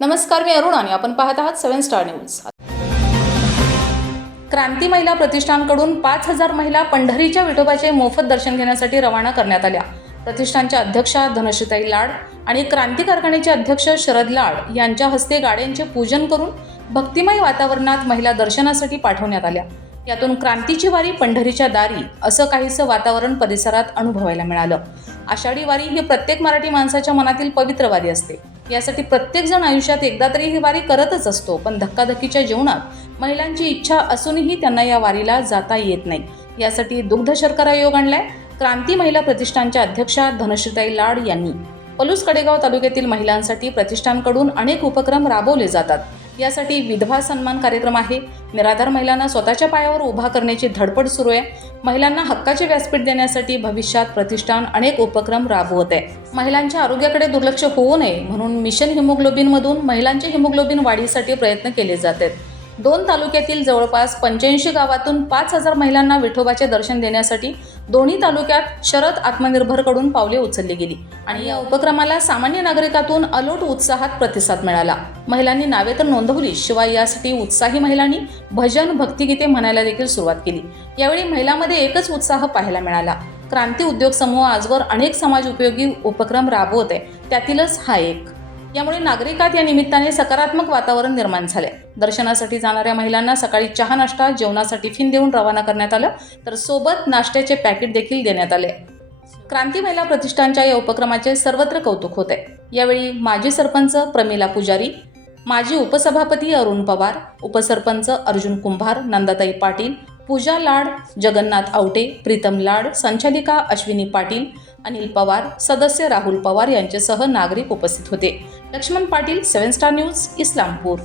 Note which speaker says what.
Speaker 1: नमस्कार मी अरुण आणि आपण पाहत आहात सेव्हन स्टार न्यूज. क्रांती महिला प्रतिष्ठानकडून पाच हजार महिला पंढरीच्या विठोबाचे मोफत दर्शन घेण्यासाठी रवाना करण्यात आल्या. प्रतिष्ठानच्या अध्यक्षा धनश्रीताई लाड आणि क्रांती कारखान्याचे अध्यक्ष शरद लाड यांच्या हस्ते गाड्यांचे पूजन करून भक्तिमय वातावरणात महिला दर्शनासाठी पाठवण्यात आल्या. यातून क्रांतीची वारी पंढरीच्या दारी असं काहीसं वातावरण परिसरात अनुभवायला मिळालं. आषाढी वारी ही प्रत्येक मराठी माणसाच्या मनातील पवित्र वारी असते. यासाठी प्रत्येकजण आयुष्यात एकदा तरी ही वारी करतच असतो पण धक्काधक्कीच्या जीवनात महिलांची इच्छा असूनही त्यांना या वारीला जाता येत नाही. यासाठी दुग्ध शर्करा योग आणलाय. क्रांती महिला प्रतिष्ठानच्या अध्यक्षा धनश्रीताई लाड यांनी पलूस कडेगाव तालुक्यातील महिलांसाठी प्रतिष्ठानकडून अनेक उपक्रम राबवले जातात. यासाठी विधवा सन्मान कार्यक्रम आहे. निराधार महिलांना स्वतःच्या पायावर उभा करण्याची धडपड सुरू आहे. महिलांना हक्काचे व्यासपीठ देण्यासाठी भविष्यात प्रतिष्ठान अनेक उपक्रम राबवत आहे. महिलांच्या आरोग्याकडे दुर्लक्ष होऊ नये म्हणून मिशन हिमोग्लोबिनमधून महिलांचे हिमोग्लोबिन वाढीसाठी प्रयत्न केले जात आहेत. दोन तालुक्यातील जवळपास पंच्याऐंशी गावातून पाच हजार महिलांना विठोबाचे दर्शन देण्यासाठी दोन्ही तालुक्यात शरद आत्मनिर्भरकडून पावले उचलली गेली. आणि या उपक्रमाला सामान्य नागरिकातून अलोट उत्साहात प्रतिसाद मिळाला. महिलांनी नावे तर नोंदवली शिवाय यासाठी उत्साही महिलांनी भजन भक्तिगीते म्हणायला देखील सुरुवात केली. यावेळी महिलांमध्ये एकच उत्साह पाहायला मिळाला. क्रांती उद्योग समूह आजवर अनेक समाज उपयोगी उपक्रम राबवत आहे त्यातीलच हा एक. यामुळे नागरिकात या निमित्ताने सकारात्मक वातावरण निर्माण झाले. दर्शनासाठी जाणाऱ्या महिलांना सकाळी चहा नाश्ता जेवणासाठी फिन देऊन रवाना करण्यात आलं तर सोबत नाश्त्याचे पॅकेट देखील देण्यात आले. क्रांती महिला प्रतिष्ठानच्या या उपक्रमाचे सर्वत्र कौतुक होते. यावेळी माजी सरपंच प्रमिला पुजारी माजी उपसभापती अरुण पवार उपसरपंच अर्जुन कुंभार नंदाताई पाटील पूजा लाड जगन्नाथ आवटे प्रीतम लाड संचालिका अश्विनी पाटील अनिल पवार सदस्य राहुल पवार यांच्यासह नागरिक उपस्थित होते. Laxman Patil seven star news Islampur.